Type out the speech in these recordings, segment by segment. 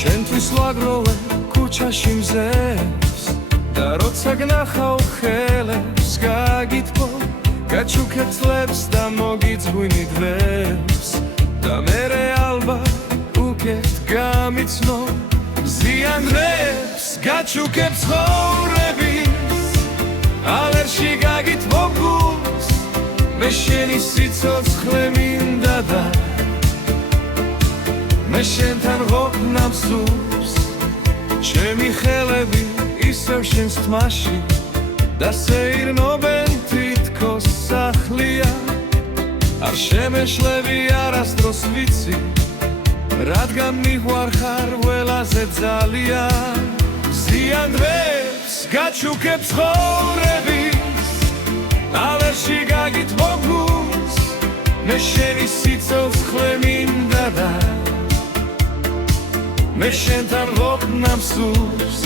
შენთვის ვაგროვე ქუჩაში მზებს და როცა გნახავ ხელებს გაგითქო გაჩუქებ წლებს და მოგიძღვინი დღეს და მერე ალბათ უკეთ გამიცნო ზიან დღეს გაჩუქებ ცხოვრების ალერში გაგითმო გულს მე შენი სიცოცხლე მინდა და მე შენთან ყოფნამ სურს ჩემი ხელები ისევ შენს თმაში და სეირნობენ თითქოს სახლია არ შემეშლები არასდროს ვიცი რადგან მიყვარხარ ყველაზე ძალიან ზიან დღეს გაჩუქებ ცხოვრების ალერში გაგითმო გულს მე შენი სიცოცხლე მინდა და მე შენთან ყოფნამ სურს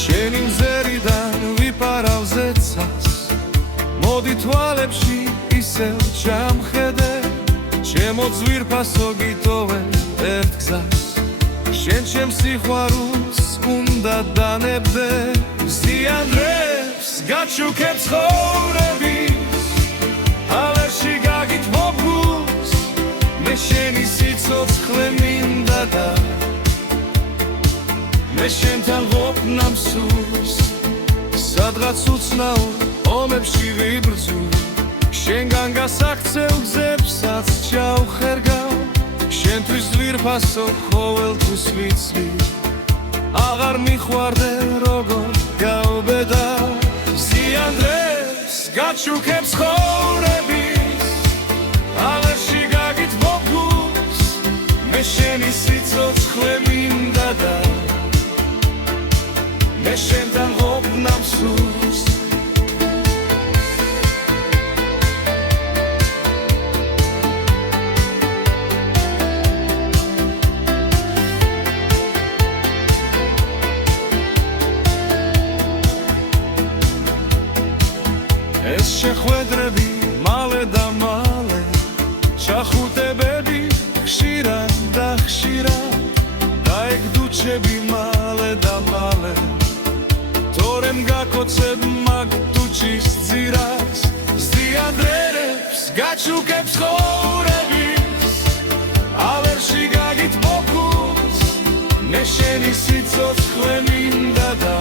შენი მზერიდან ვიპარავ ზეცას მოდი თვალებში ისევ ჩამხედე ჩემო ძვირფასო გიტოვე ერთ გზას შენ ჩემ სიყვარულს უნდა დანებდე ზიან დღეს გაჩუქებ ცხოვრების ალერში გაგითმო გულს მე შენი სიცოცხლე მინდა და მე შენთან ყოფნამ სურს სადღაც უცნაურ ომებში ვიბრძვი შენგან გასაქცევ გზებსაც ჩავხერგავ შენთვის ძვირფასო ყოველთვის ვიცი აღარ მიხვარდე როგორ გავბედავ ზიან დღეს გაჩუქებ ცხოვრების ალერში გაგითმო გულს მე შენი სიცოცხლე მინდა და მე შენთან ყოფნამ სურს ეს შეხვედრები მალე და მალე ჩახუტებები ხშირად და ხშირად და ეგ დუჩები მალე და მალე თორემ გაკოცებ მაგ დუჩის ძირას ზიან დღეს გაჩუქებ ცხოვრების ალერში გაგითმო გულს მე შენი სიცოცხლე მინდა და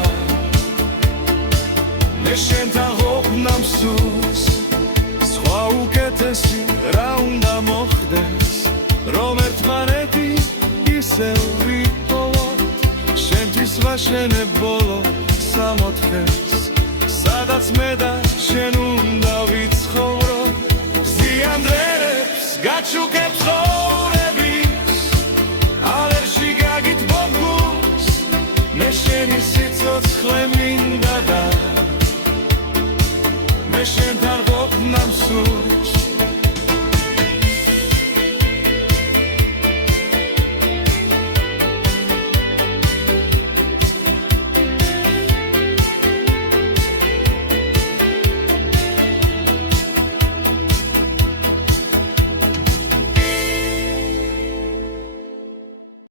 მე შენთან ყოფნამ სურს სხვა უკეთესი რა უნდა მოხდეს რომ ერთმანეთი ისევ ვიპოვოთ შენთვის ვაშენებ ბოლო სამოთხეს სადაც მე და შენ უნდა ვიცხოვროთ ზიან დღეს გაჩუქებ ცხოვრების ალერში გაგითმო გულს მე შენი სიცოცხლე მინდა და მე შენთან ყოფნამ სურს